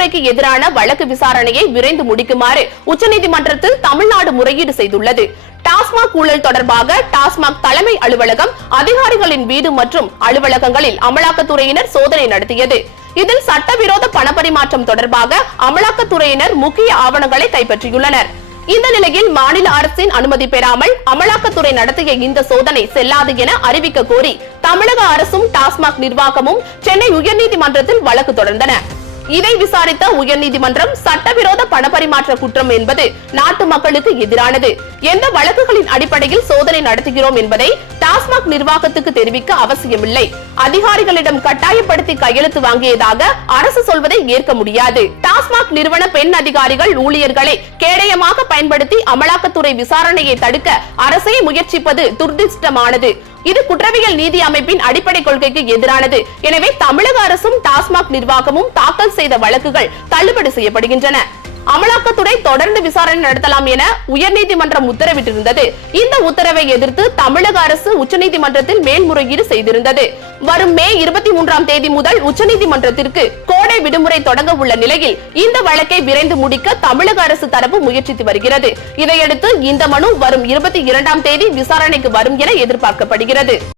அமலாக்கத்துறைக்கு எதிரான வழக்கு விசாரணையை விரைந்து முடிக்குமாறு உச்சநீதிமன்றத்தில் தமிழ்நாடு முறையீடு செய்துள்ளது. டாஸ்மாக் ஊழல் தொடர்பாக டாஸ்மாக் தலைமை அலுவலகம் அதிகாரிகளின் வீடு மற்றும் அலுவலகங்களில் அமலாக்கத்துறையினர் சோதனை நடத்தியது. இதில் சட்டவிரோத பணப்பரிமாற்றம் தொடர்பாக அமலாக்கத்துறையினர் முக்கிய ஆவணங்களை கைப்பற்றியுள்ளனர். இந்த நிலையில் மாநில அரசின் அனுமதி பெறாமல் அமலாக்கத்துறை நடத்திய இந்த சோதனை செல்லாது என அறிவிக்க கோரி தமிழக அரசும் டாஸ்மாக் நிர்வாகமும் சென்னை உயர்நீதிமன்றத்தில் வழக்கு தொடர்ந்தன. இதை விசாரித்த உயர்நீதிமன்றம் சட்டவிரோத பணப்பரிமாற்ற குற்றம் என்பது நாட்டு மக்களுக்கு எதிரானது. எந்த வழக்குகளின் அடிப்படையில் சோதனை நடத்துகிறோம் என்பதை டாஸ்மாக் நிர்வாகத்துக்கு தெரிவிக்க அவசியமில்லை. அதிகாரிகளிடம் கட்டாயப்படுத்தி கையெழுத்து வாங்கியதாக அரசு சொல்வதை ஏற்க முடியாது. டாஸ்மாக் நிறுவன பெண் அதிகாரிகள் ஊழியர்களை கேடயமாக பயன்படுத்தி அமலாக்கத்துறை விசாரணையை தடுக்க அரசே முயற்சிப்பது துர்திஷ்டமானது. இது குற்றவியல் நீதி அமைப்பின் அடிப்படை கொள்கைக்கு எதிரானது. எனவே தமிழக அரசும் டாஸ்மாக் நிர்வாகமும் தாக்கல் செய்த வழக்குகள் தள்ளுபடி செய்யப்படுகின்றன. அமலாக்கத்துறை தொடர்ந்து விசாரணை நடத்தலாம் என உயர்நீதிமன்றம் உத்தரவிட்டிருந்தது. இந்த உத்தரவை எதிர்த்து தமிழக அரசு உச்சநீதிமன்றத்தில் மேல்முறையீடு செய்திருந்தது. வரும் மே இருபத்தி மூன்றாம் தேதி முதல் உச்சநீதிமன்றத்திற்கு கோடை விடுமுறை தொடங்க உள்ள நிலையில் இந்த வழக்கை விரைந்து முடிக்க தமிழக அரசு தரப்பு முயற்சித்து வருகிறது. இதையடுத்து இந்த மனு வரும் இருபத்தி இரண்டாம் தேதி விசாரணைக்கு வரும் என எதிர்பார்க்கப்படுகிறது.